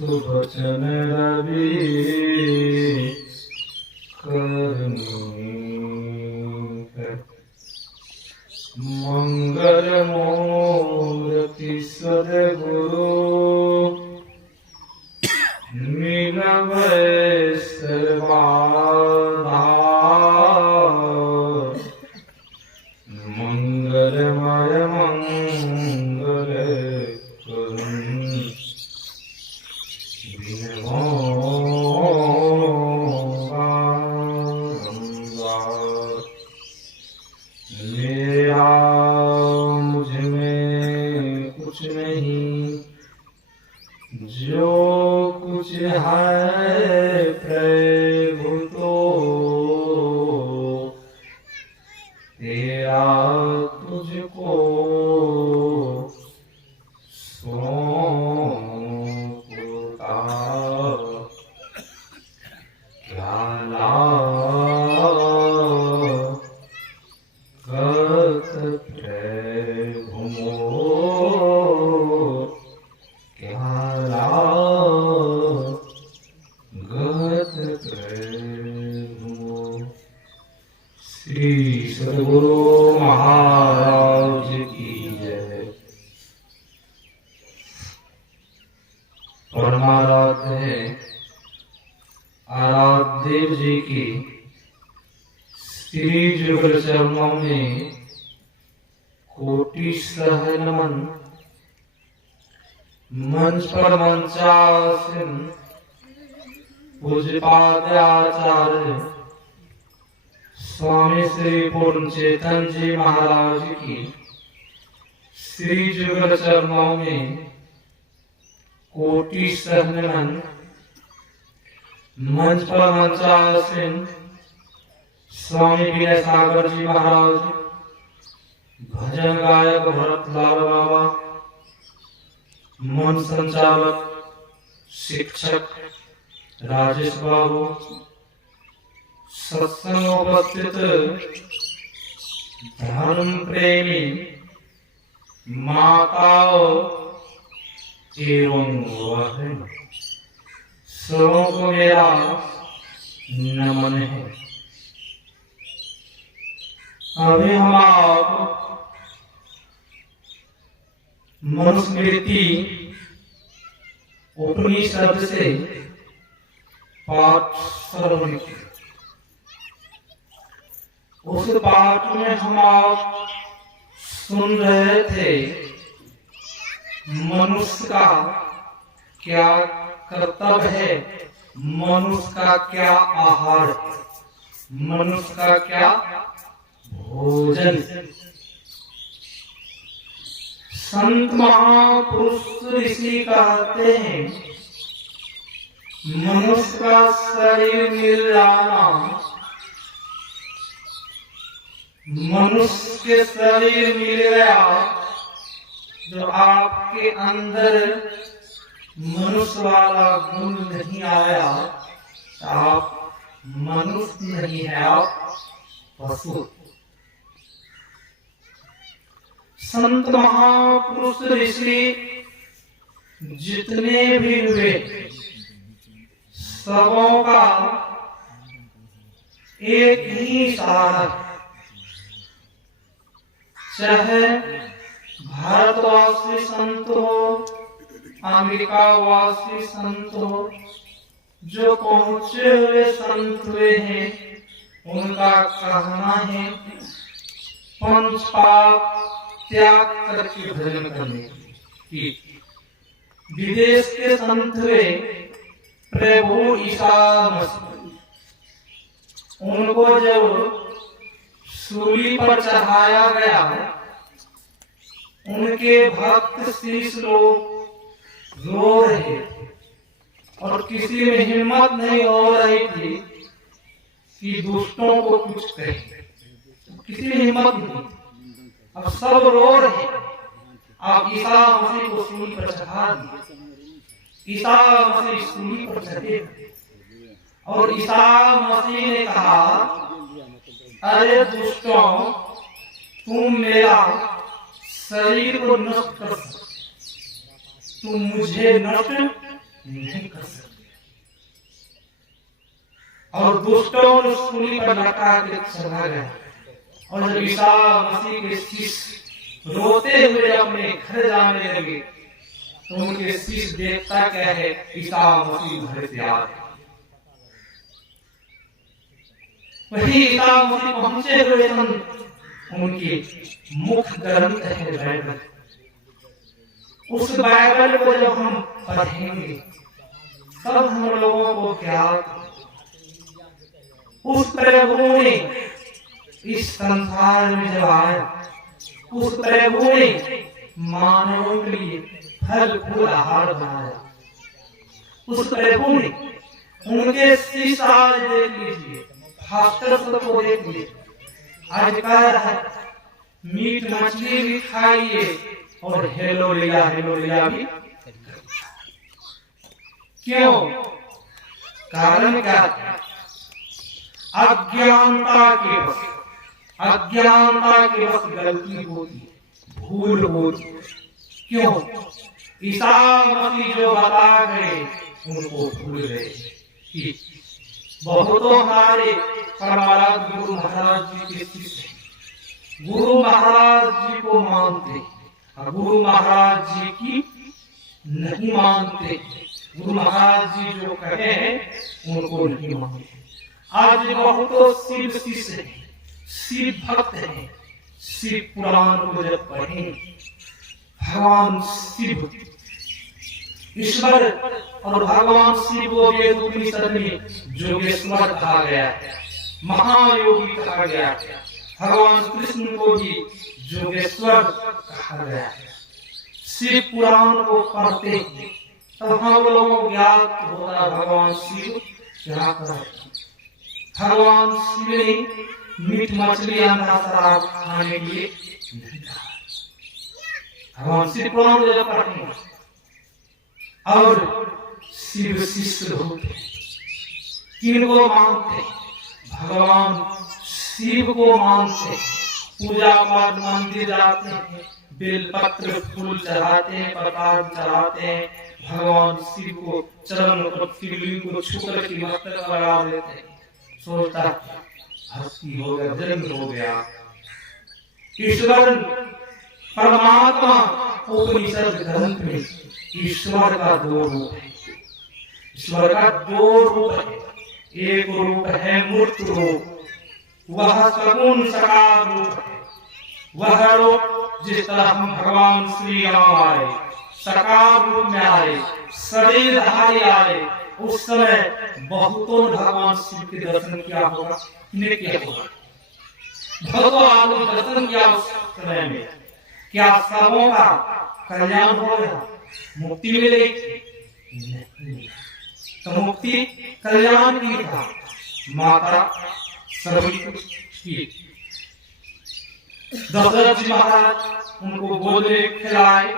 सुबचन रवि करनी मंगल मूर्ति सद्गुरु मिलवै सर्वाधार मंगलमय मंगल करुणी मेरा मुझ में कुछ नहीं, जो कुछ है प्रभु तो तेरा तुझको सौंपता। क्या लागत प्रभु मोर, क्या लागत प्रभु मोर। श्री सद्गुरु महाराज की जय। परमाराध्य है आराध्य जी की श्री जुगल चरणों में कोटि सह नमन। मंच पर मंचासीन पूज्यपादाचार्य स्वामी श्री पूर्ण चेतन जी महाराज की श्री जुगल चरणों में कोटि सह नमन। मंच पर मंचासीन स्वामी विनय सागर जी महाराज, भजन गायक भरत लाल बाबा, मन संचालक शिक्षक राजेश बाबू, सत्संग उपस्थित धर्म प्रेमी माताओं एवं बहन, सबों को मेरा नमन है। अभी हम आप मनुस्मृति उपनिषद से पाठ श्रवण किया। उस पाठ में हम आप सुन रहे थे मनुष्य का क्या कर्तव्य है, मनुष्य का क्या आहार, मनुष्य का क्या भोजन। संत महापुरुष ऋषि कहते हैं मनुष्य का शरीर मिल जाना, मनुष्य के शरीर मिल गया जो आपके अंदर मनुष्य वाला गुण नहीं आया, आप मनुष्य नहीं है, आप पशु। संत महापुरुष ऋषि जितने भी हुए सबों का एक ही सार, चाहे भारतवासी संत हो, अमेरिका वासी संत हो, जो पहुंचे हुए संत हुए हैं, उनका कहना है पंच पाप त्याग करके भजन करने की। विदेश के संत हुए प्रभु ईसा मसीह, उनको जब सूली पर चढ़ाया गया, उनके भक्त शिष्य लोग रो रहे थे और किसी में हिम्मत नहीं हो रही थी कि दुष्टों को कुछ कहे, किसी में हिम्मत नहीं। अब सब रो रहे, आप ईसा मसीह को सूली पर चढ़ा दिए, ईसा मसीह सूली पर चढ़े और ईसा मसीह ने कहा, अरे दुष्टों, तुम मेरा शरीर को नष्ट कर सकते, तुम मुझे नष्ट नहीं कर सकते। और दुष्टों ने सूली पर लटका के चला गया। और जब ईसा मसीह के शिष्य रोते हुए अपने घर जाने लगे तो उनके शिष्य देखता क्या है, ईसा मसीह घर से आ गए। वही ईसा मसीह पहुंचे हुए उनके मुख ग्रंथ है बाइबल। उस बाइबल को जब हम पढ़ेंगे तब हम लोगों को क्या, उस प्रभु ने इस संसार में जब आया, उस प्रभु ने मानवों के लिए फल फूल आहार बनाया। उस प्रभु ने उनके शिष्य आज देख लीजिए, फास्टर को देख लीजिए, आज कह रहा है मीट मछली भी खाइए और हेलोलिया हेलोलिया भी। क्यों? कारण क्या? अज्ञानता के वक्त गलती होती, भूल होती। क्यों? ईसा मसीह जो बता गए उनको भूल गए। बहुतों हमारे परमाराध्य गुरु महाराज जी के शिष्य गुरु महाराज जी को मानते और गुरु महाराज जी की नहीं मानते। गुरु महाराज जी जो कहे उनको नहीं मानते। आज बहुतों शिव शिष्य हैं, शिव भक्त हैं। शिव पुराण को जब पढ़ें, भगवान शिव ईश्वर और भगवान शिव को वेद उपनिषद में जोगेश्वर कहा गया, महायोगी कहा गया। भगवान कृष्ण को भी जोगेश्वर कहा गया। शिव पुराण को पढ़ते तब हम लोगों को ज्ञात होता भगवान शिव क्या करते। भगवान शिव ने मीट मछली अंडा शराब खाने के लिए नहीं कहा। भगवान शिव पुराण जब पढ़ते हैं और शिव शिष्य होते किनको मानते, भगवान शिव को मानते, पूजा पाठ मंदिर जाते हैं, बेलपत्र फूल चढ़ाते हैं, प्रसाद चढ़ाते हैं, भगवान शिव को चरण पर शिवलिंग को छूकर के मस्तक लगा देते हैं। सोचता भक्ति हो गया, जन्म हो गया। ईश्वर परमात्मा उपनिषद ग्रंथ में ईश्वर का दो रूप है। ईश्वर का दो रूप है। एक रूप है मूर्त रूप, वह सगुण साकार रूप है। वह रूप जिस तरह हम भगवान श्री राम आए, साकार रूप में आए, शरीरधारी आए, उस समय बहुतों भगवान शिव के दर्शन किया होगा, इन्हें किया होगा। बहुतों आदमी दर्शन किया उस समय में। क्या सबों का कल्याण हो गया, मुक्ति मिलेगी? नहीं। तो मुक्ति कल्याण की था, माता सर्वि की। दशरथ जी महाराज उनको गोद में खिलाए।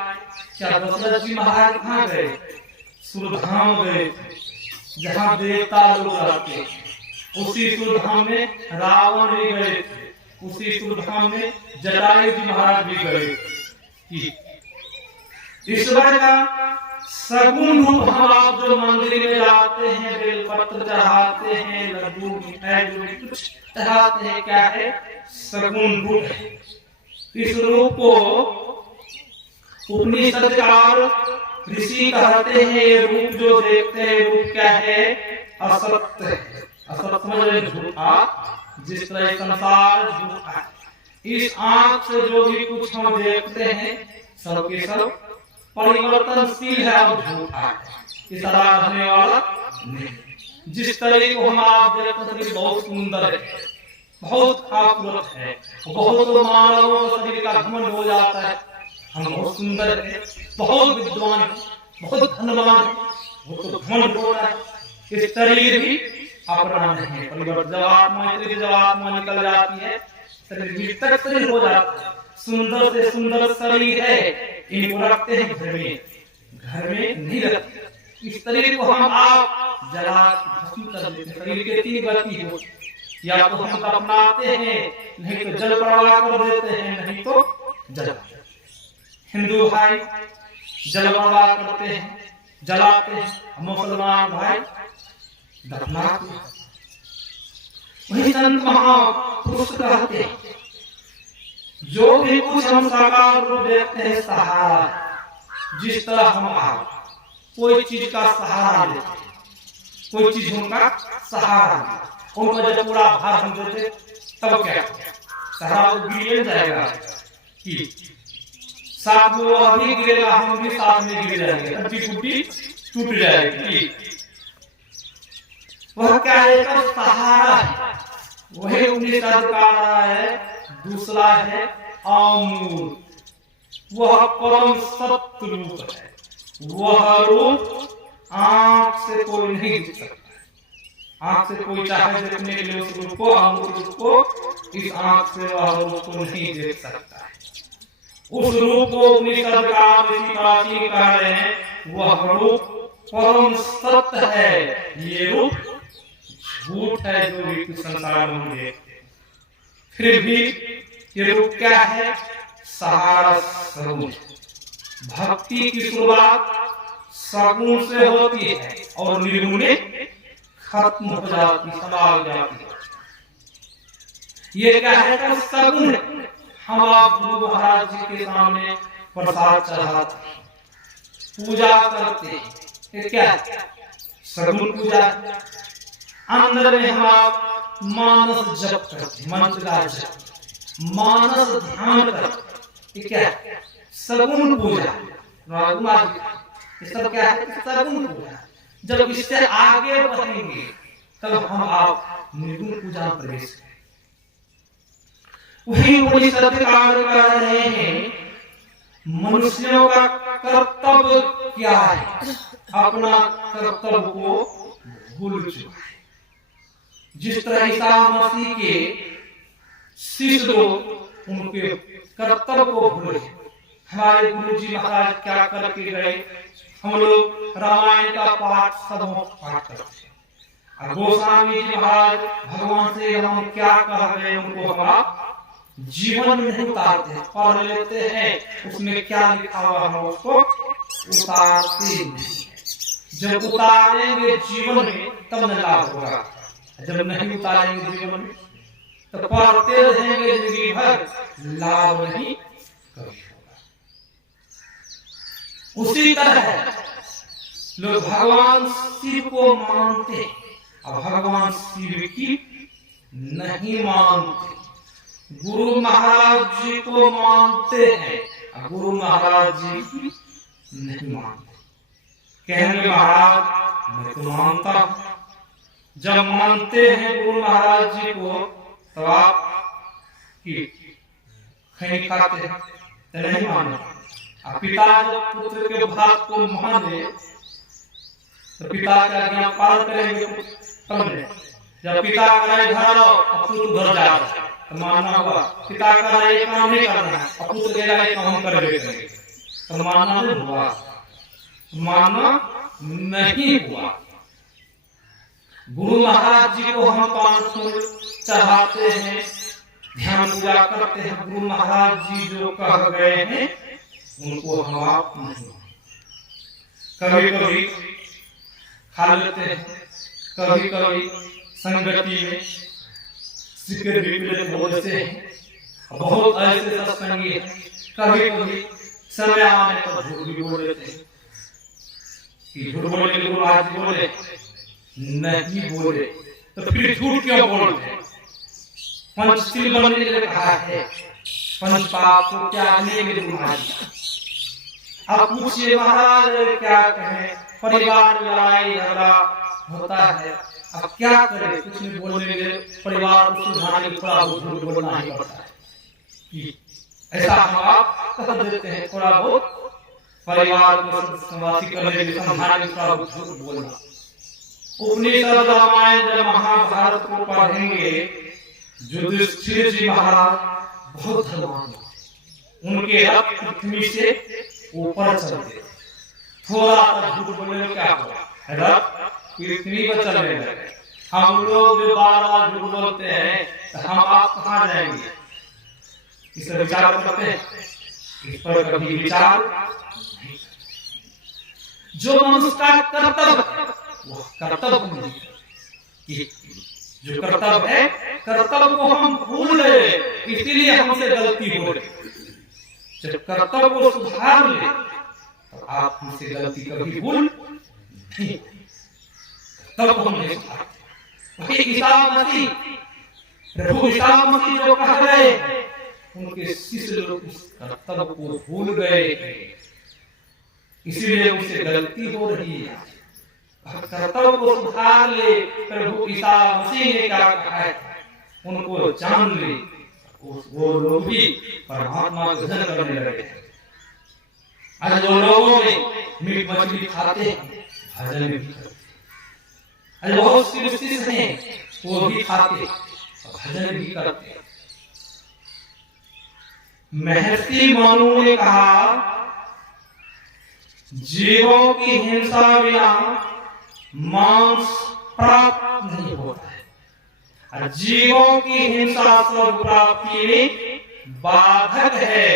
क्या दशरथ जी महाराज कहाँ गए? सुरधाम गए, जहाँ देवता लोग रहते। उसी सुरधाम में रावण भी गए थे, उसी सुरधाम में जटायु जी महाराज भी गए। ईश्वर का सगुण रूप हम आप जो मंदिर में जाते हैं, बेलपत्र चढ़ाते हैं, लड्डू मिठाई जो कुछ चढ़ाते हैं, क्या है? सगुण रूप है। इस रूप को उपनिषदकार ऋषि कहते हैं, ये रूप जो देखते हैं रूप क्या है? असत्य है। असत्य झूठा, जिस तरह संसार झूठा है। इस आंख से जो भी कुछ हम देखते हैं सब के सब परिवर्तनशील है और झूठा है, इस तरह रहने वाला नहीं। जिस तरह को हम आप देखते हैं बहुत सुंदर है, बहुत खूबसूरत है, बहुत मानवों शरीर का घमंड हो जाता है, हम बहुत सुंदर है, बहुत विद्वान है, बहुत धनवान है, वो तो घमंड हो रहा है। इस शरीर भी अपना नहीं है, परिवर्तन जब आत्मा निकल जाती है शरीर वितरक शरीर हो जाता है। सुंदर से सुंदर शरीर है, इनको रखते हैं घर में नहीं रखते। इस शरीर को हम आप जला भस्म कर देते हैं। शरीर के तीन गति हो, या तो हम अपनाते हैं, नहीं तो जल प्रवाह कर देते हैं, नहीं तो जल। हिंदू भाई जल प्रवाह करते हैं, जलाते हैं, मुसलमान भाई दफनाते हैं। वही संत महापुरुष कहते हैं जो भी कुछ हम साकार रूप देखते हैं सहारा, जिस तरह हम आप कोई चीज का सहारा लेते हैं, कोई चीज उनका सहारा, उनको जब पूरा भार हम देते तब क्या सहारा गिर जाएगा कि साथ में वो अभी गिरेगा, हम भी साथ में गिर जाएंगे, टूटी टूट जाएगी। वह क्या है तो सहारा है, वही 19 अधिकार है। दूसरा है आमूल, वह परम सत्य रूप है। वह रूप आंख से कोई नहीं देख सकता। आंख से कोई चाहे देखने के लिए उस रूप को, आमूल रूप को, इस आंख से वह रूप को नहीं देख सकता है। उस रूप को उपनिषद प्राचीन कह रहे हैं, वह रूप परम सत्य है। ये रूप झूठ है जो भी संसार में देखते। फिर भी ये रूप क्या है? सहारा सगुण। भक्ति की शुरुआत सगुण से होती है और निर्गुण खत्म हो जाती, समाप्त हो जाती है। ये क्या है तो सगुण। हम आप गुरु महाराज जी के सामने प्रसाद चढ़ाते, पूजा करते, ये क्या है? सगुण पूजा। अंदर में हम आप मानस जप करते, मंत्र का जप, मानस ध्यान करते, ये क्या है? सगुण पूजा। ये सब क्या है? सगुण पूजा। जब इससे आगे बढ़ेंगे तब हम आप निर्गुण पूजा में प्रवेश करें। वही उपनिषद कार्य कर रहे हैं, मनुष्यों का कर्तव्य क्या है? अपना कर्तव्य को भूल चुका है। जिस तरह ईसा मसीह के शिष्य लोग उनके कर्तव्य को भूले। हमारे गुरु जी महाराज क्या करके गए? हम लोग रामायण का पाठ सब पाठ करते हैं। गोस्वामी जी महाराज भगवान से हम क्या कह गए उनको हम जीवन में नहीं उतारते, पढ़ लेते हैं, उसमें क्या लिखा हुआ हम उसको उतारते नहीं। जब उतारेंगे जीवन में तब न लाभ होगा। जब नहीं उतारेंगे जीवन में तो पढ़ते रहेंगे जिंदगी भर, लाभ नहीं कभी होगा। उसी तरह लोग भगवान शिव को मानते हैं और भगवान शिव की नहीं मानते। गुरु महाराज जी को मानते हैं और गुरु महाराज जी की नहीं मानते। कहेंगे महाराज मैं तो मानता हूं। जब मानते हैं गुरु महाराज जी को तो आप खैनी खाते हैं तो नहीं माने। पिता जब पुत्र के बात को माने तो पिता का आज्ञा पालन करेंगे तब नहीं। जब पिता का घर आओ पुत्र घर जा रहा है तो मानना होगा। पिता का ये काम नहीं करना है और पुत्र कहेगा ये काम कर देंगे तो मानना नहीं हुआ, मानना नहीं हुआ। गुरु महाराज जी को हम 5 फूल चढ़ाते हैं, ध्यान पूजा करते हैं। गुरु महाराज जी जो कह गए हैं उनको हम आप नहीं। कभी कभी खा लेते हैं, कभी कभी संगति में सिगरेट भी पीते बोलते हैं। बहुत ऐसे सत्संगी हैं, कभी कभी समय आने पर झूठ भी बोल देते हैं कि झूठ बोलने के गुरु महाराज बोले नहीं बोले तो फिर झूठ क्यों बोलते हैं? पंचशील बनने के लिए कहा है, पंच पाप को त्यागने के लिए महाराज। अब पूछिए महाराज क्या कहें? परिवार में लड़ाई झगड़ा होता है, अब क्या करें? कुछ नहीं बोलने के लिए परिवार को सुधारने के थोड़ा बहुत बोलना ही पड़ता है। ऐसा हम आप कह देते हैं, थोड़ा बहुत परिवार को संवासी करने के लिए समझाने के थोड़ा बहुत बोलना। उपनिषद रामायण जब महाभारत को पढ़ेंगे, युधिष्ठिर जी महाराज बहुत धनवान, उनके रथ पृथ्वी से ऊपर चलते, थोड़ा सा झूठ बोलने में क्या हुआ? रथ पृथ्वी पर चलने लगे। हम लोग जो बार-बार झूठ बोलते हैं तो हम आप कहाँ जाएंगे? इस पर विचार करते हैं? इस पर कभी विचार नहीं। जो मनुष्य का कर्तव्य है वह कर्तव्य नहीं कि जो कर्तव्य है कर्तव्य को हम भूल गए, इसीलिए हमसे गलती हो रही। जब कर्तव्य को सुधार ले तो आप हमसे गलती कभी भूल नहीं, तब हम नहीं सुधारते। वही ईसा मसीह, प्रभु ईसा मसीह जो कह गए, उनके शिष्य लोग उस कर्तव्य को भूल गए, इसीलिए उनसे गलती हो रही है। कर्तव्य को सुधार ले, प्रभु ईसा मसीह ने क्या कहा है उनको जान ले, वो लोग भी परमात्मा का भजन करने लगे। आज जो लोगों में मीट मछली खाते हैं भजन भी करते, आज बहुत सी चीज हैं वो भी खाते भजन भी करते। महर्षि मनु ने कहा जीवों की हिंसा बिना मांस प्राप्त नहीं होता है, जीवों की हिंसा स्वर्ग प्राप्ति में बाधक है।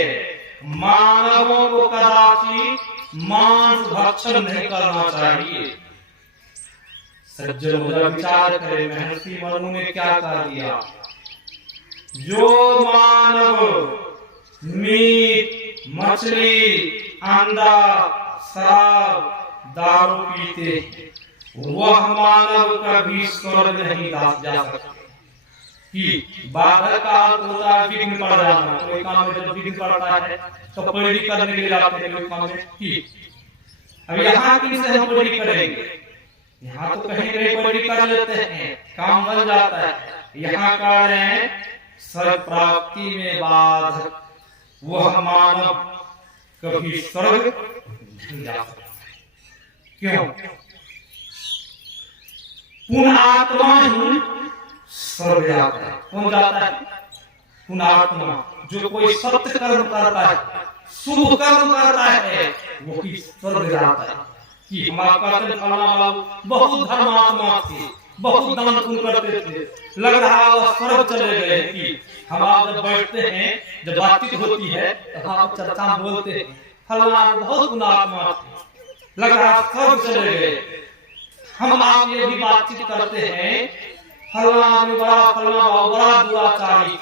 मानवों को कदाचित मांस भक्षण नहीं करना चाहिए। सज्जन विचार करें, महर्षि मनु ने क्या कह दिया, जो मानव मीट मछली अंडा शराब दारू पीते वह मानव कभी स्वर्ग नहीं जा सकता। कि बाधक का होता विघ्न पड़ जाना, कोई काम में जब विघ्न पड़ता है तो पढ़ी करने के लिए जाते हैं कोई काम में कि अब यहाँ की से हम पढ़ी करेंगे, यहाँ तो कहीं कहीं पढ़ी कर लेते हैं काम बन जाता है। यहाँ कह रहे हैं स्वर्ग प्राप्ति में बाधक वह मानव कभी स्वर्ग नहीं जा सकता। क्यों? पुण्यात्मा ही स्वर्ग जाता है। कौन जाता है? पुण्यात्मा, जो कोई सत्य कर्म करता है, शुभ कर्म करता है, वो ही स्वर्ग जाता है। कि हमारा बाबू बहुत धर्मात्मा थे, बहुत दान पुण्य करते थे, लग रहा है वो स्वर्ग चले गए। कि हम आप जब बैठते हैं, जब बातचीत होती है तो आप चर्चा में बोलते हैं फलाना बहुत पुण्यात्मा थे, लग रहा स्वर्ग चले गए। हम आप ये भी बातचीत करते हैं फलाना बड़ा दुराचारी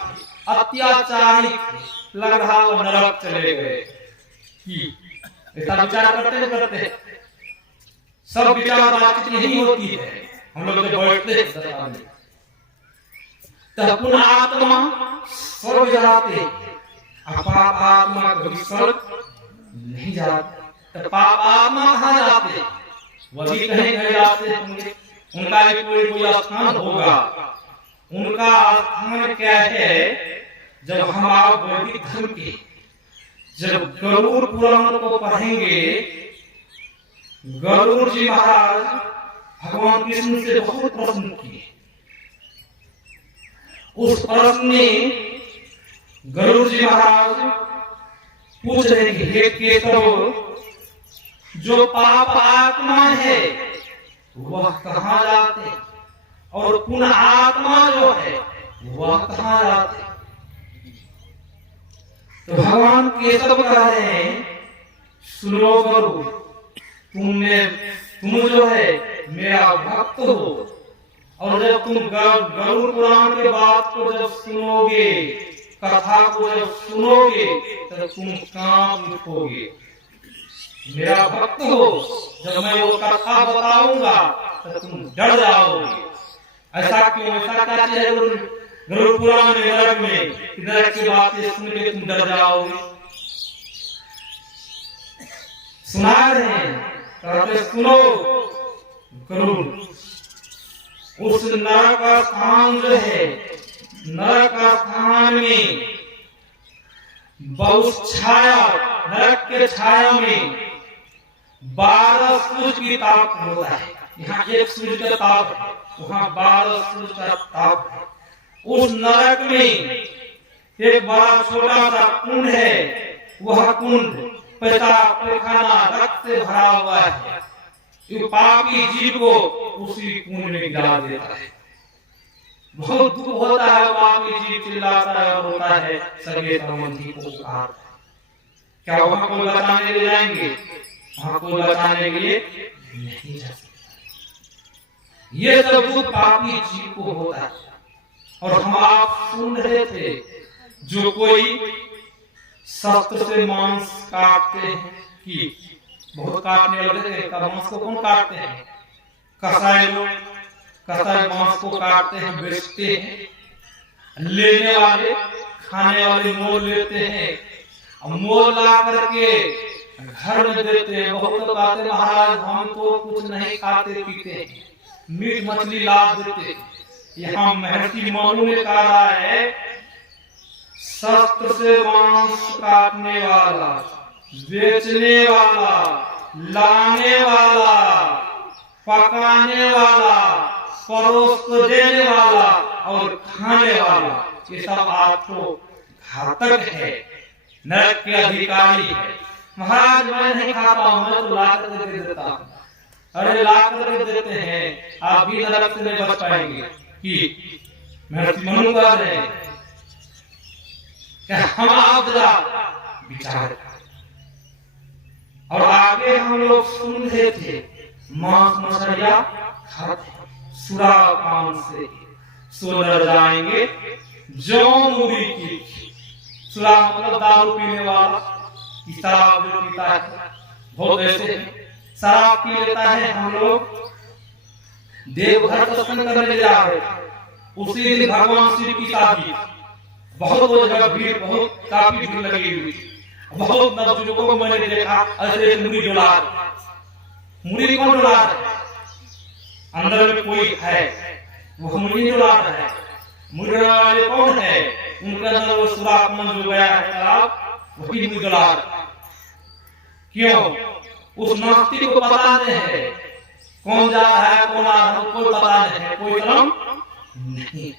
अत्याचारी, लग रहा वो नरक चले गए। ऐसा विचार करते सब विचार बातचीत नहीं होती है। हम लोग जब बैठते हैं तब पुण्यात्मा स्वर्ग जाते, पाप आत्मा कभी स्वर्ग नहीं जाते। तो पाप आत्मा कहाँ जाते? वही कहीं कहीं जाते होंगे, उनका एक कोई स्थान होगा। उनका स्थान क्या है? जब हम आप वैदिक धर्म के जब गरुड़ पुराण को पढ़ेंगे, गरुड़ जी महाराज भगवान कृष्ण से बहुत प्रश्न किए। उस प्रश्न में गरुड़ जी महाराज पूछ रहे हैं, हे केशव, जो पाप आत्मा है वह कहाँ जाते और पुण्य आत्मा जो है वह कहाँ जाते? तो भगवान केशव कह रहे हैं, सुनो गरुड़, तुम जो है मेरा भक्त हो, और जब तुम गरुड़ पुराण के बात को जब सुनोगे, कथा को जब सुनोगे, तब तुम कांप उठोगे। मेरा भक्त हो, जब मैं वो कथा बताऊंगा तो तुम डर जाओगे। ऐसा क्यों? ऐसा क्या चीज है गरुड़ पुराण में नरक में नरक की बातें सुन के तुम डर जाओगे? सुना रहे हैं, कहते सुनो गरुड़, उस नरक का स्थान जो है, नरक का स्थान में बहुत छाया, नरक के छाया में 12 सूरज की ताप होता है। यहाँ एक सूरज का ताप, वहाँ 12 सूरज का ताप है। उस नरक में एक बड़ा छोटा सा कुंड है, वह कुंड पेशाब पैखाना रक्त से भरा हुआ है। पापी जीव को उसी कुंड में गिरा देता है। बहुत दुख होता है, पापी जीव चिल्लाता है, रोता है, सगे संबंधी को पुकारता है। क्या वहां कोई बचाने ले जाएंगे? वहां कोई बचाने के लिए नहीं जा सकता। ये सब दुख पापी जीव को होता है। और हम आप सुन रहे थे, जो कोई शस्त्र से मांस काटते हैं, कि बहुत काटने वाले थे, मांस को कौन काटते हैं? कसाई लोग कसाई मांस को काटते हैं, बेचते हैं। लेने वाले खाने वाले मोल लेते हैं, मोल ला करके घर में देते हैं। बहुत तो कहते महाराज हम तो कुछ नहीं खाते पीते, मीट मछली ला देते। यहाँ महर्षि मनु ने कहा है, शस्त्र से मांस काटने वाला, बेचने वाला, लाने वाला, पकाने वाला, परोस को देने वाला और खाने वाला, ये सब आपको घातक है, नरक के अधिकारी है। महाराज मैं नहीं खाता हूं, मैं तो ला कर दे देता हूं। अरे ला कर देते हैं, आप भी नरक से नहीं बच पाएंगे। कि महर्षि मनु कह रहे हैं, हम आप जरा विचार। और आगे हम लोग सुन रहे थे, मांस मछलियां खाते, सुरापान से सो नर जाएंगे जो मूरी की। सुरा मतलब दारू पीने वाला, शराब जो पीता है, बहुत ऐसे शराब पी लेता है। हम लोग देवघर दर्शन करने जा रहे थे, उसी दिन भगवान शिव की शादी, बहुत जगह भीड़, बहुत काफी भीड़ लगी हुई थी। बहुत नवजुवकों को मैंने देखा ऐसे मुड़ी डोला। मुड़ी कौन डोला है? अंदर में कोई है, वो मुड़ी डोला है। मुड़ी वाले कौन है? उनके अंदर वो सुरापान जो गया है शराब, वही मुड़ी डोला। क्यों? उस नास्तिक को पता नहीं है कौन जा रहा है, कौन आ रहा है, कोई पता नहीं है, कोई तरम नहीं।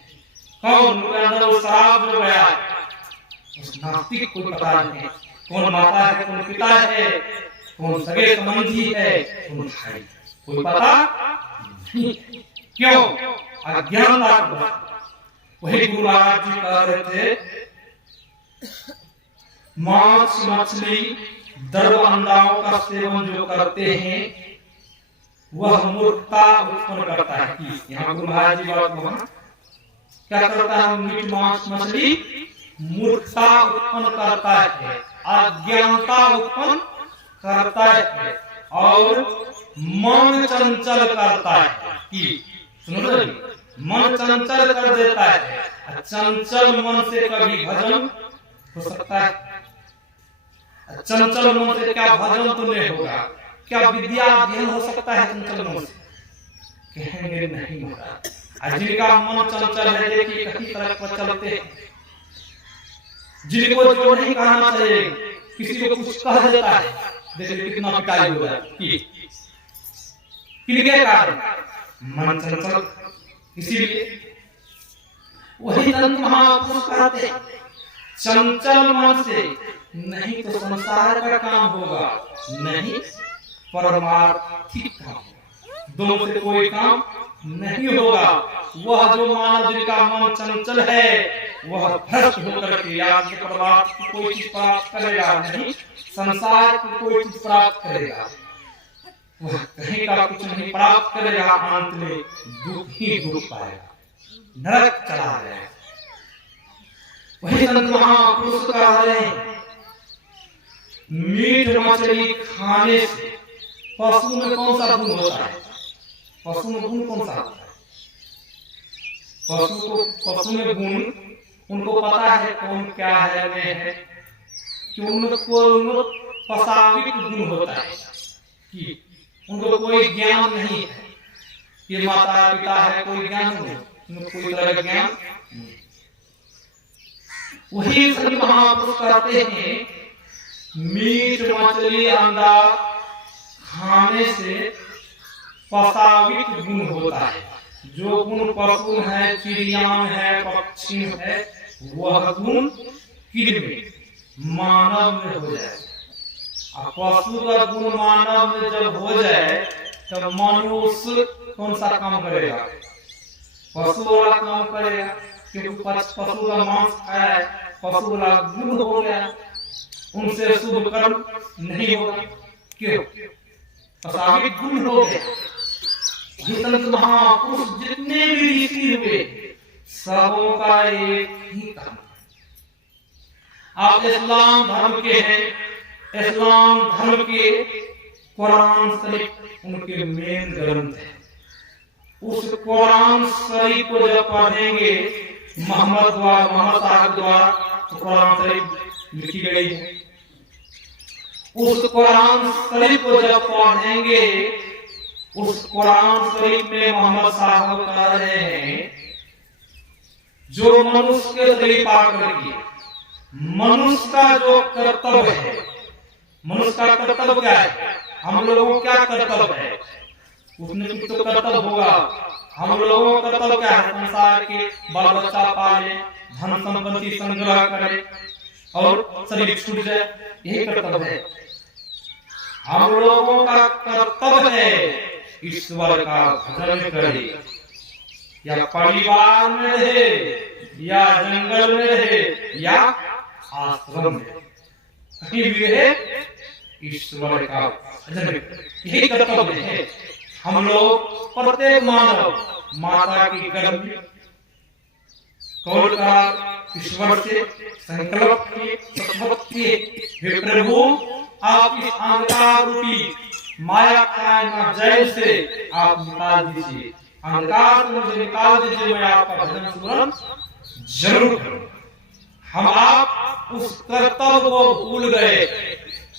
कौन? उनके अंदर वो शराब जो गया है, उस नास्तिक को पता नहीं है कौन माता है, कौन पिता है, कौन सगे संबंधी है, कौन भाई, कोई पता नहीं। क्यों? अज्ञानता। वही गुरु महाराज जी कह रहे थे, मांस मछली द्रव अंडाओं का सेवन जो करते हैं वह मूर्खता उत्पन्न करता है। कि यहाँ गुरु महाराज जी बात क्या करता है? मीट मांस मछली मूर्खता उत्पन्न करता है, अज्ञानता उत्पन्न करता है और मन चंचल करता है। कि सुन रहे, मन चंचल कर देता है। चंचल मन से कभी भजन हो सकता है? चंचल मन से क्या भजन तो नहीं होगा? क्या विद्या अध्ययन हो सकता है चंचल मन से? कहेंगे नहीं होगा। जिनका मन चंचल है, देखिए कहीं सड़क पर चलते हैं, जिनको जो नहीं कहना चाहिए, किसी को कुछ कह देता है, देखिए कितना पिटाई हो जाए। किनके कारण? मन चंचल। इसीलिए वही संत महापुरुष कहते हैं, चंचल मन से नहीं तो संसार का काम होगा, नहीं परमार्थिक काम, दोनों से कोई काम नहीं होगा। वह जो मानव जिनका मन चंचल है, वह भ्रष्ट होकर के परमार्थ की कोई चीज प्राप्त करेगा नहीं, संसार की कोई चीज प्राप्त करेगा, वह कहीं का कुछ नहीं प्राप्त करेगा। अंत में दुख ही दुख पाएगा, नरक चला जाएगा। वही संत महापुरुष कह रहे हैं, मीट मछली खाने से पशु में कौन सा गुण होता है? पशु में गुण कौन सा होता है? पशु में गुण उनको पता है कौन क्या है, नहीं है, कि उनको पशाविक गुण होता है। कि उनको कोई ज्ञान नहीं है, ये माता पिता है, कोई ज्ञान नहीं, उनको कोई तरह का ज्ञान नहीं। वही संत महापुरुष कहते हैं, मीट मछली अंडा खाने से पशाविक गुण होता है। जो गुण पशु है, चिड़िया है, पक्षी है, वह गुण किसमें? मानव में हो जाए। पशु का गुण मानव में जब हो जाए, तब मनुष्य कौन सा काम करेगा? पशु वाला काम करेगा, क्योंकि पशु का मांस खाया है, पशु वाला गुण हो गया, उनसे शुभ कर्म नहीं होगा। क्यों? प्रस्तावित गुण हो गया। संत महापुरुष जितने भी ऋषि हुए सबों का एक ही काम। आप इस्लाम धर्म के हैं, इस्लाम धर्म के कुरान शरीफ उनके मेन ग्रंथ है। उस कुरान शरीफ को जब पढ़ेंगे मोहम्मद साहब द्वारा कुरान शरीफ लिखी गई है, उस कुरान शरीफ को जब पढ़ेंगे, उस कुरान शरीफ में मोहम्मद साहब कह रहे हैं जो मनुष्य के शरीर पाकर के मनुष्य का जो कर्तव्य है, मनुष्य का कर्तव्य क्या है? हम लोगों क्या कर्तव्य है? उसने कुछ तो कर्तव्य होगा। हम लोगों का कर्तव्य क्या है? संसार के बाल बच्चा पाले, धन संपत्ति संग्रह करे और शरीर छूट जाए, यही कर्तव्य है। हम लोगों का कर्तव्य है ईश्वर का भजन करे, या परिवार में रहे, या जंगल में रहे, या आश्रम में, कहीं भी रहे ईश्वर का भजन करे, यही कर्तव्य है। हम लोग प्रत्येक मानव माता की गर्भ में कौल का ईश्वर से संकल्प किए, शपथ किए, हे प्रभु आप इस अंधकार रूपी माया कायना जय से आप निकाल दीजिए, अंधकार मुझे निकाल दीजिए, मैं आपका भजन स्मरण जरूर करूं। हम आप उस कर्तव्य को भूल गए,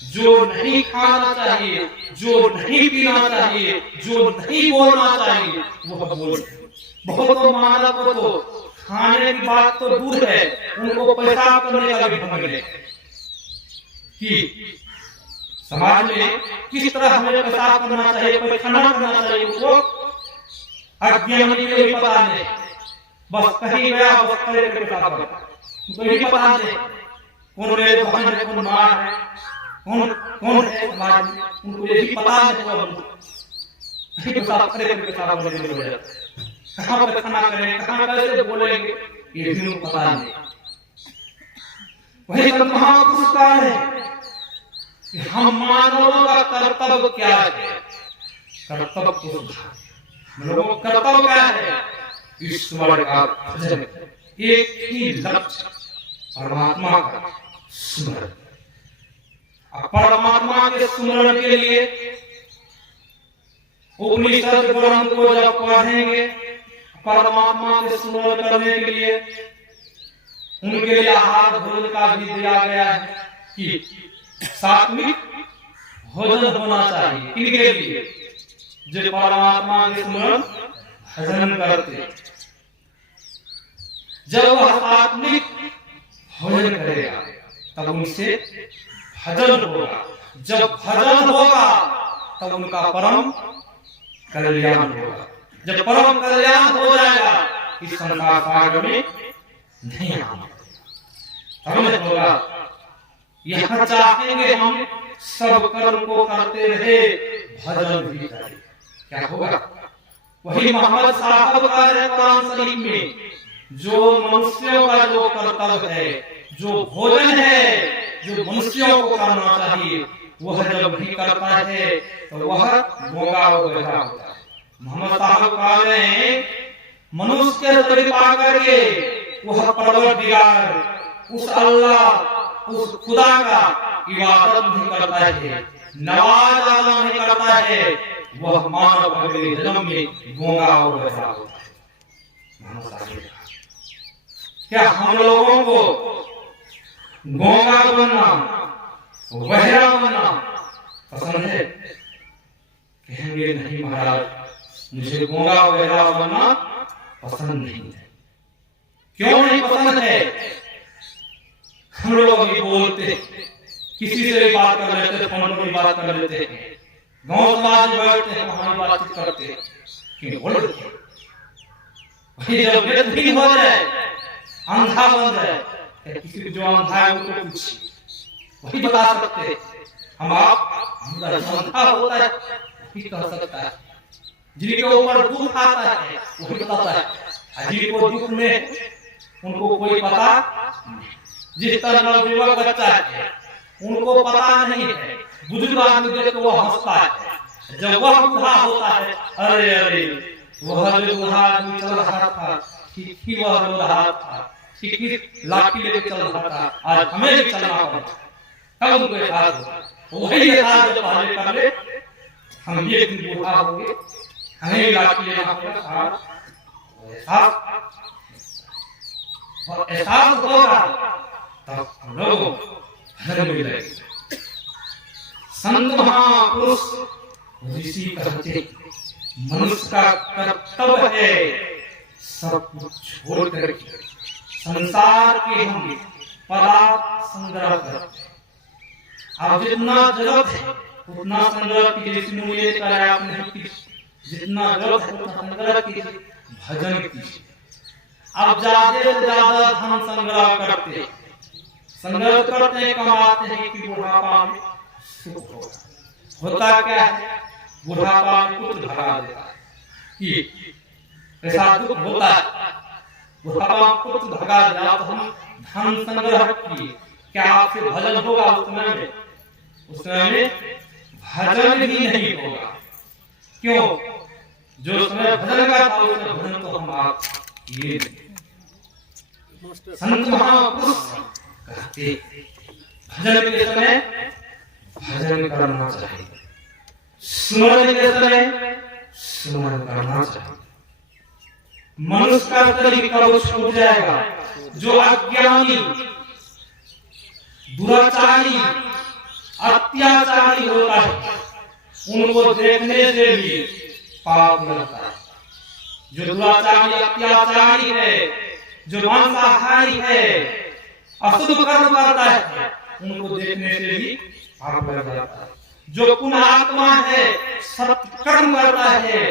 जो नहीं खाना चाहिए, जो नहीं पीना चाहिए, जो नहीं बोलना चाहिए, वह बोल। बहुत मानव को तो खाने की बात तो दूर है, उनको पेशाब करने का भी ढंग है कि समाज में किस तरह हमें पेशाब करना चाहिए, पैखाना करना चाहिए, उनको अज्ञानी को भी पता नहीं। बस कहीं गया बस करे पेशाब करता, उनको भी पता नहीं कौन मेरे बहन है, कौन माँ है, कौन है समाज में, उनको ये भी पता नहीं। कहीं पेशाब करे पेशाब करने लग जाता, कहाँ पैखाना करें, कहाँ कैसे बोलेंगे, ये भी उनको पता नहीं। वही संत महापुरुष का है कि हम मानवों का कर्तव्य क्या है? कर्तव्य को हम लोगों का कर्तव्य क्या है? ईश्वर का भजन, एक ही लक्ष्य परमात्मा का स्मरण। परमात्मा के स्मरण के लिए उपनिषद ग्रंथ को जब पढ़ेंगे, परमात्मा के स्मरण करने के लिए उनके लिए आहार भोजन का भी दिया गया है कि सात्विक भोजन होना चाहिए। इनके लिए जो परमात्मा के स्मरण भजन करते, जब वह सात्विक भोजन करेगा तब उनसे भजन होगा, जब भजन होगा तब उनका परम कल्याण होगा। जब परम कल्याण हो जाएगा इस संसार सागर में नहीं आना होगा। यहाँ चाहेंगे हम सब कर्म को करते रहे, भजन भी करें, क्या होगा? वही मोहम्मद साहब का कुरान शरीफ में जो मनुष्यों का जो कर्तव्य है, जो भोजन है, जो मनुष्यों को करना चाहिए, वह जब नहीं करता है तो वह भोगा होता है। मोहम्मद साहब कह रहे हैं मनुष्य के शरीर पा करके वह परवरदिगार उस अल्लाह उस खुदा का इबादत नहीं करता है, नवाज अदा नहीं करता है, वह मानव अगले जन्म में गूंगा हो गया होता है। क्या हम लोगों को गूंगा बनना, बहरा बनना पसंद है? कहेंगे नहीं महाराज, मुझे गूंगा बहरा बनना पसंद नहीं है। क्यों नहीं पसंद है? हम लोग अभी बोलते, किसी से भी बात कर लेते, फोन पर बात कर लेते, गांव समाज में बैठते हैं, हमारी बातचीत करते हैं, क्यों बोल रहे? जब वृद्धि हो जाए, अंधा बन जाए, किसी को जो अंधा है उनको कुछ वही बता सकते हैं। हम आप अंधा होता है वही कह सकता है, जिनके ऊपर दुख आता है वही बताता है, जिनको दुख में उनको कोई पता नहीं। जिस तरह नवयुवक बच्चा है उनको पता नहीं है, बुजुर्ग आदमी देख तो वो हंसता है। जब वह बूढ़ा होता है, अरे अरे वह जो बूढ़ा आदमी चल रहा था, कि वह रो रहा था, कि लाठी लेके चल रहा था, आज हमें भी चलना होगा। कब उनको एहसास वही एहसास जो पहले पहले हम एक दिन बूढ़ा होंगे, हमें लाठी लेना होगा। एहसास होगा तब हम लोग भजन में लगेंगे। संत महापुरुष ऋषि कहते मनुष्य का कर्तव्य है सब कुछ छोड़ करके संसार के हम पदार्थ संग्रह करते हैं। अब जितना जरूरत है उतना संग्रह कीजिए, जितना जरूरत है उतना संग्रह कीजिए, भजन कीजिए। अब ज्यादा से ज्यादा धन संग्रह करते हैं, कमाते हैं कि बुढ़ापा में सुख होता क्या है, बुढ़ापा में कुछ भगा देता है कि ऐसा दुख होता है, बुढ़ापा में कुछ भगा दिया। तो हम धन संग्रह किए, क्या आपसे भजन होगा? उस समय में भजन भी नहीं होगा। क्यों? जो समय भजन का था उसमें भजन तो हम आप किए। संत महापुरुष कहते भजन के समय भजन करना चाहिए, स्मरण के समय स्मरण करना चाहिए। मनुष्य का तरीका वो छूट जाएगा। जो अज्ञानी, दुराचारी, अत्याचारी होता है उनको देखने से भी पाप लगता है। जो दुराचारी, अत्याचारी है, जो मांसाहारी है, अशुद्ध कर्म करता है, उनको देखने से भी पाप लग जाता है। जो पुण्यात्मा है, सत्य कर्म करता है,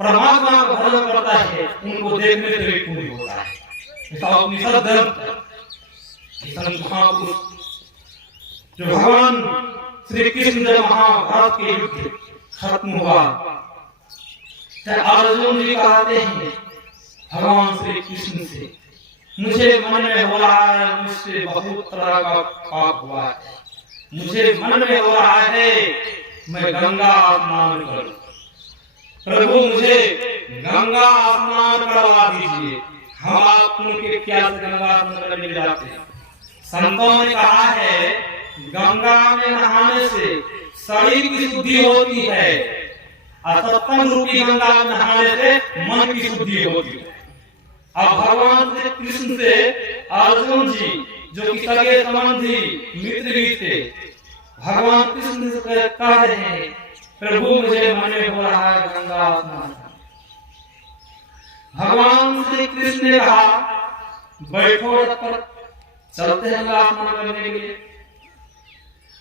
परमात्मा का भजन करता है, उनको देखने से भी पुण्य होता है। जो भगवान श्री कृष्ण जब महाभारत के युद्ध खत्म हुआ, अर्जुन जी कहते हैं भगवान श्री कृष्ण से, मुझे मन में हो रहा है मुझसे बहुत तरह का पाप हुआ है, मुझे मन में हो रहा है मैं गंगा स्नान करूं, प्रभु मुझे गंगा स्नान करवा दीजिए। हम आप उनके क्या गंगा स्नान करने जाते हैं। संतों ने कहा है गंगा में नहाने से शरीर की शुद्धि होती है, सत्संग रूपी गंगा में नहाने से मन की शुद्धि होती है। अब भगवान श्री कृष्ण से अर्जुन जी जो कि सगे संबंधी मित्र भी थे, भगवान कृष्ण से कह रहे हैं प्रभु मुझे मन में हो रहा है गंगा स्नान। भगवान श्री कृष्ण ने कहा बैठो रथ पर, चलते हैं गंगा स्नान करने के लिए।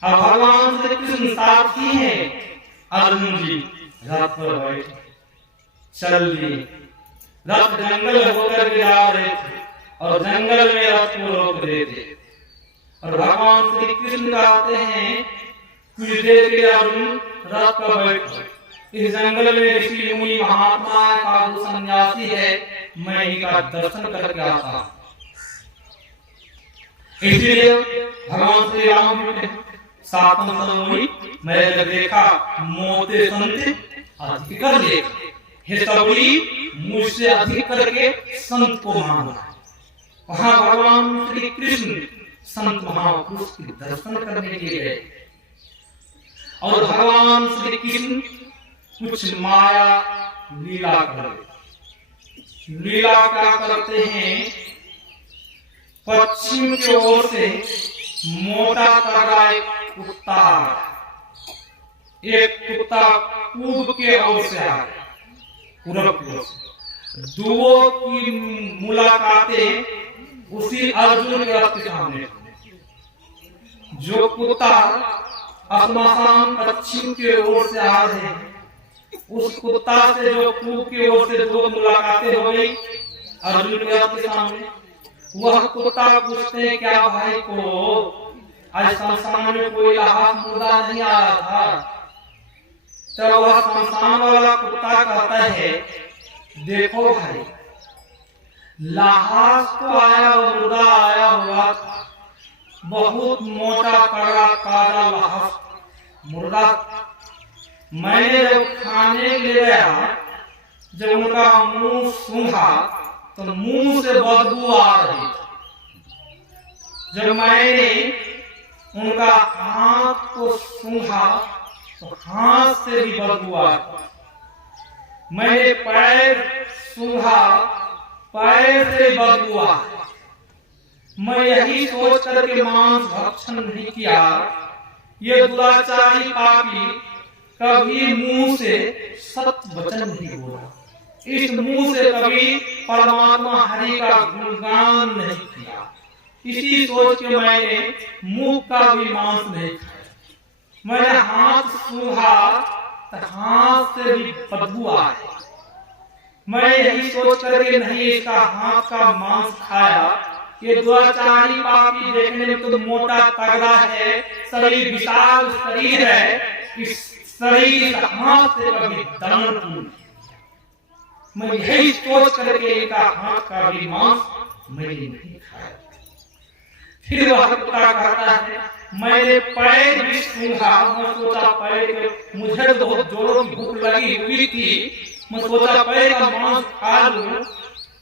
अब भगवान श्री कृष्ण सारथी हैं, अर्जुन जी रथ पर बैठे, चल लिए। रथ जंगल होकर के जा रहे थे और जंगल में रथ को रोक देते और भगवान श्री कृष्ण कहते हैं कुछ देर के अर्जुन रथ पर बैठो, इस जंगल में ऋषि मुनि महात्मा साधु सन्यासी है, मैं इनका दर्शन करके आता हूं। इसलिए भगवान श्री राम ने सातम समुनि मैंने देखा मोते संत अधिक कर ले, हे सबरी मुझसे अधिक करके संत को मानो। वहां भगवान श्री कृष्ण संत महापुरुष के दर्शन करने के लिए गए और भगवान श्री कृष्ण कुछ माया लीला करते। लीला क्या करते हैं, पश्चिम की ओर से मोटा तगड़ा एक कुत्ता, एक कुत्ता पूर्व के ओर से आ रहा, पूर्व की ओर से दुओं की मुलाकातें उसी अर्जुन के रथ के सामने। जो कुत्ता असमासान पश्चिम की ओर से आ रहे हैं, उस कुत्ता से जो पूर्व की ओर से दो मुलाकातें हो गई अर्जुन के रथ के सामने। वह कुत्ता पूछते हैं क्या भाई को आज शमशान में कोई लाश मुर्दा नहीं आया था? तो वह शमशान वाला कुत्ता कहता है देखो भाई, लाश तो आया, मुर्दा आया हुआ था, बहुत मोटा तगड़ा ताजा लाश मुर्गा मैंने जब खाने ले गया, जब उनका मुंह सूंघा तो मुंह से बदबू आ रही। जब मैंने उनका हाथ को सूंघा तो हाथ से भी बदबू आ रही। मैंने पैर सूंघा, पैर से बदबू आ रही। मैं यही सोच करके मांस भक्षण नहीं किया। ये दुराचारी पापी कभी मुंह से सत्य वचन नहीं बोला, इस मुंह से कभी परमात्मा हरि का गुणगान नहीं किया। इसी सोच के मैंने मुंह का भी मांस नहीं खाया। मैंने हाथ सूंघा तो हाथ से भी बदबू आए। मैं यही सोच करके नहीं इसका हाथ का मांस खाया। ये दुराचारी पापी देखने में तो मोटा तगड़ा है, शरीर विशाल शरीर है, इस शरीर हाथ से कभी दमन। मैं यही सोच करके इनका हाथ का भी मांस मैंने नहीं खाया। फिर वह कुत्ता कहता है मैंने पैर भी सूंघा। मैं सोचा पैर के, मुझे तो बहुत जोरों की भूख लगी हुई थी, मैं सोचा पैर का मांस खा लूं।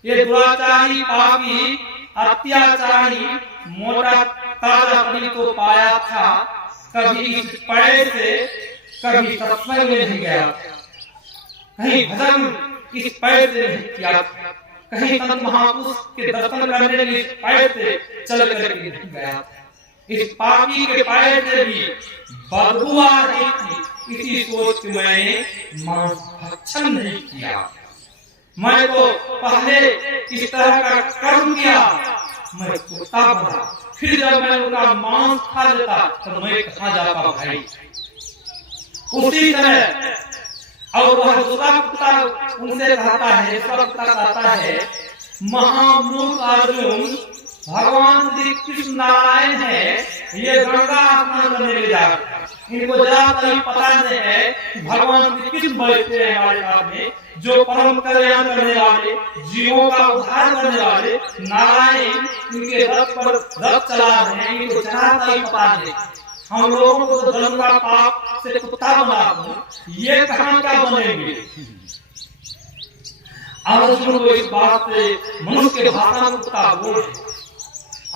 ये दुराचारी पापी अत्याचारी मोटा ताजा पनी को पाया था, कभी इस पैर से कभी सत्संग में नहीं गया, कहीं भजन इस पैर से नहीं किया, कहीं संत महापुरुष के दर्शन करने के इस पैर से चल करके नहीं गया। इस पापी के पैर से भी बदबू आ रही थी। इसी सोच के मैंने मांस भक्षण नहीं किया। मैं तो पहले इस तरह का कर्म किया, मैं कुत्ता बना। फिर जब मैं उनका मांस खा लेता तो मैं कहाँ जाता भाई। उसी तरह और वह दूसरा कुत्ता उनसे कहता है, कहता है महामूर्ख अर्जुन, भगवान श्री कृष्ण नारायण है, ये गंगा स्नान करने ले जा रहे। इनको जरा कहीं पता नहीं है भगवान श्री कृष्ण बैठे हैं हमारे साथ में, जो परम कल्याण करने वाले, जीवों का उद्धार करने वाले नारायण इनके रथ पर रथ चला रहे हैं। इनको जरा कहीं पता नहीं। हम लोगों को तो जन्म का पाप से कुत्ता बना दूं, ये कहां क्या बनेंगे। अर्जुन को इस बात से मनुष्य के भाषा में कुत्ता बोले।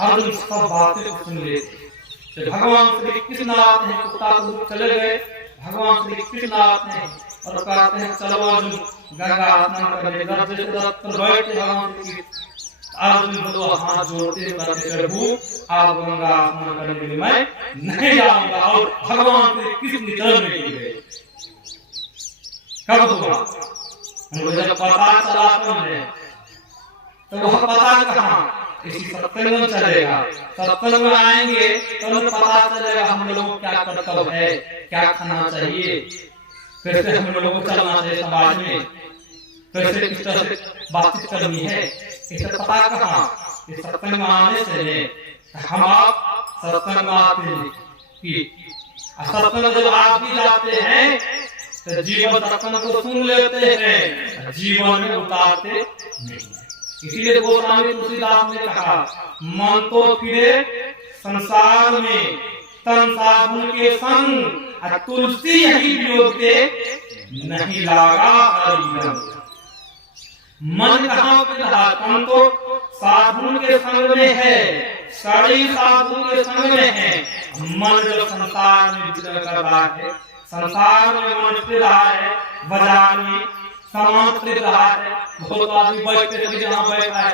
अर्जुन सब बातें सुन लेते। भगवान श्री कृष्ण आते हैं, कुत्ता तो चले गए। भगवान श्री कृष्ण आते हैं और कहते हैं चलो अर्जुन गंगा स्नान करने। बैठे भगवान श्री अर्जुन तो हाथ जोड़ते कहते प्रभु आप गंगा स्नान करने के लिए मैं नहीं जाऊंगा। और भगवान श्री कृष्ण चल गए। कब होगा उनको जब पता चला तो वह पता कहाँ, इसी सत्संग में चलेगा। सत्संग में आएंगे तो उन्हें पता चलेगा हम लोगों को क्या कर्तव्य है, क्या खाना चाहिए, कैसे हम लोगों को चलना चाहिए समाज में, कैसे किस तरह से बातचीत करनी है, इसे पता कहाँ। इस सत्संग में आने से हम आप सत्संग में आते हैं। सत्संग जब आप भी जाते हैं तो जीवन सत्संग को सुन लेते हैं, जीवन में उतारते नहीं। इसीलिए गोस्वामी तुलसीदास ने कहा मन तो फिरे संसार में, तन साधु के संग, तुलसी यही वियोगते नहीं लागा हरिनाम। मन कहाँ पे रहा, तन तो साधु के संग में है, शरीर साधु के संग में है। मन जो संसार में विचरण कर रहा है, संसार में मन फिर रहा है, बाजार में सामान खरीद रहा है। बहुत आदमी बैठ के जहाँ बैठा है,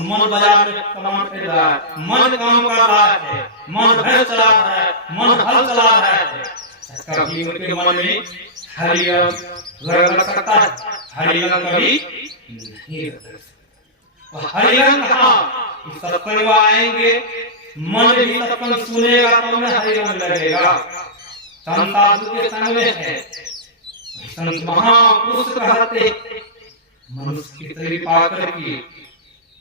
मन बाजार में सामान खरीद रहा है, मन काम कर रहा है, मन घर चला रहा है, मन हल चला रहा है। कभी उनके मन में हरिरंग लग सकता है, हरिरंग कभी नहीं लग सकता। हरिरंग कहाँ, सत्संग में आएंगे, मन भी सत्संग सुनेगा तो में हरिरंग लगेगा। तन साधु के संग में है। महापुरुष कहते मनुष्य की कृपा करके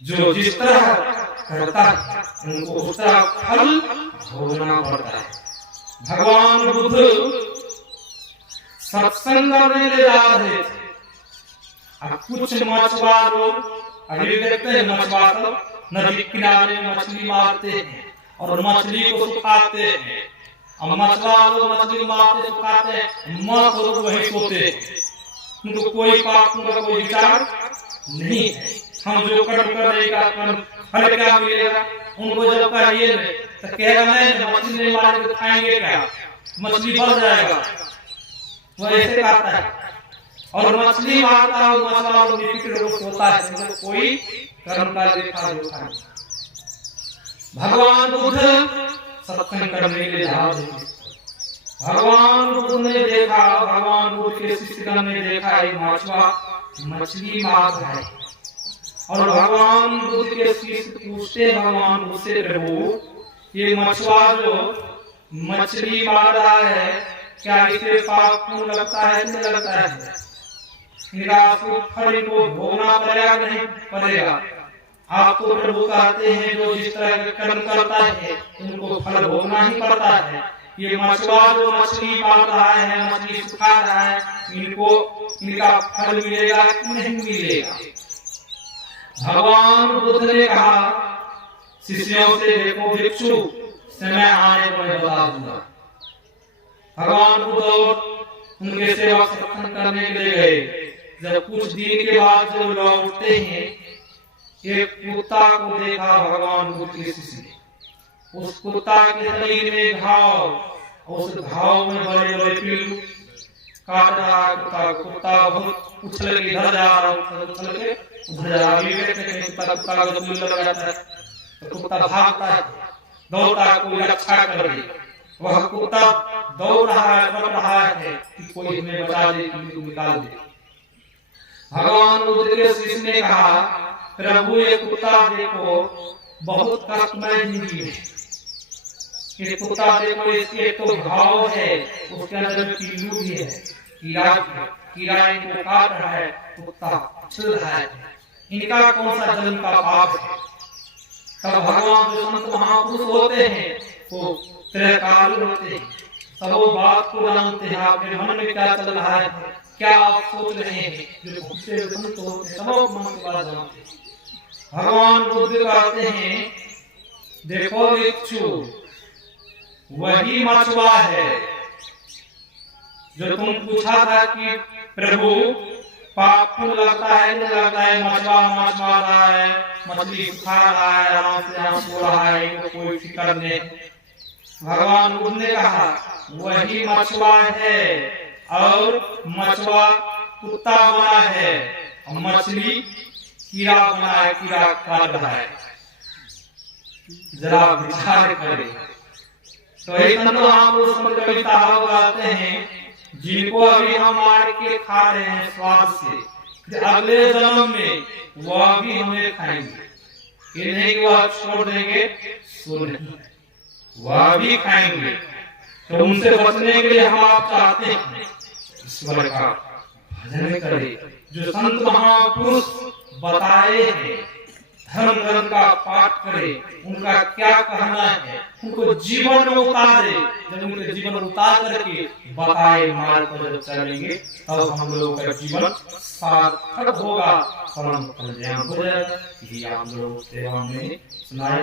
जो जिस तरह करता है उनको उस तरह फल भोगना पड़ता है। भगवान बुद्ध सत्संग करने ले जा रहे थे। अब कुछ मछुआर लोग अभी देखते हैं, मछुआर नदी किनारे मछली मारते हैं और मछली को सुखाते हैं अब मछुआरा लोग मछली मारते सुखाते हैं, मस्त लोग वही सोते हैं, उनको कोई पाप उनका कोई विचार नहीं है। हम जो कर्म करेगा कर्म फल क्या मिलेगा, उनको जब कहिए तो कहेगा नहीं मछली नहीं मार के खाएंगे क्या, मछली बढ़ जाएगा, वो ऐसे करता है। और मछली मारता है मछुआरा लोग निफिक्र रूप होता है, उनको कोई कर्म का लेखा जोखा नहीं। भगवान बुद्ध सत्संग करने के लिए जा रहे थे। भगवान बुद्ध ने देखा, भगवान बुद्ध के शिष्यगण ने देखा ये मछुआ मछली मार रहा है। और भगवान बुद्ध के शिष्य पूछते भगवान बुद्ध से, प्रभु ये मछुआ जो मछली मार रहा है क्या इसे पाप क्यों लगता है, नहीं लगता है, इनका फल को भोगना पड़ेगा नहीं पड़ेगा। आप तो प्रभु कहते हैं जो जिस तरह के कर्म करता है उनको फल भोगना ही पड़ता है। ये मछुआ जो मछली मार रहा है, मछली सुखा रहा है, इनको इनका फल मिलेगा कि नहीं मिलेगा। भगवान बुद्ध ने कहा शिष्यों से, देखो भिक्षु समय आने पर मैं बता दूंगा। भगवान बुद्ध और उनके सेवक सत्संग करने के लिए गए। जब कुछ दिन के बाद जब लौटते हैं, एक कुत्ता को देखा भगवान बुद्ध के शिष्य ने। उस कुत्ता के शरीर में घाव, उस घाव में बड़े बड़े पिल्लू काट रहा कुत्ता। कुत्ता बहुत उछल के इधर जा रहा, उछल के उधर जा रहा। कुत्ता को जब लग जाता है तो कुत्ता भागता है, दौड़ता है कोई रक्षा कर दे। वह कुत्ता दौड़ रहा है, बढ़ रहा है कि कोई हमें बचा दे, कि निकाल दे। भगवान बुद्ध के शिष्य ने कहा, प्रभु ये कुत्ता देखो बहुत कष्टमय जिंदगी है। ये कुत्ता देखो इसके तो घाव है, उसके अंदर पिल्लू भी है, कीड़ा इनको काट रहा है, कुत्ता चल रहा है, इनका कौन सा जन्म का पाप है। तब भगवान जो संत महापुरुष होते हैं वो त्रिकाल होते हैं, सब वो बात को जानते हैं। आपके मन में क्या चल रहा है, क्या आप सोच रहे हैं, जो भूखे संत होते हैं सब मन की बात जानते हैं। भगवान बुद्ध कहते हैं, देखो भिक्षु वही मछुआ है जो तुम पूछा था कि प्रभु पाप क्यों लगता है, नहीं लगता है, मछुआ माछ मार रहा है, मछली सुखा रहा है, आराम से यहाँ सो रहा है, इनको कोई फिक्र नहीं। भगवान बुद्ध ने कहा वही मछुआ है और मछुआ कुत्ता बना है और मछली कीड़ा बना है, कीड़ा काट रहा है। जरा विचार करें। तो हम कविता गाते हैं, जिनको अभी हम मार के खा रहे हैं स्वाद से, अगले जन्म में वह भी हमें खाएंगे। ये नहीं कि वह छोड़ देंगे, सो नहीं, वह भी खाएंगे। तो उनसे बचने के लिए हम आप चाहते हैं ईश्वर का भजन करें, जो संत महापुरुष बताए हैं, धर्म ग्रंथ का पाठ करें, उनका क्या कहना है उनको जीवन में उतारे। जब उनके जीवन में उतार करके बताए मार्ग पर जब चलेंगे तब हम लोगों का जीवन सार्थक होगा, परम कल्याण हो जाएगा। यही आप लोगों से हमने सुनाया।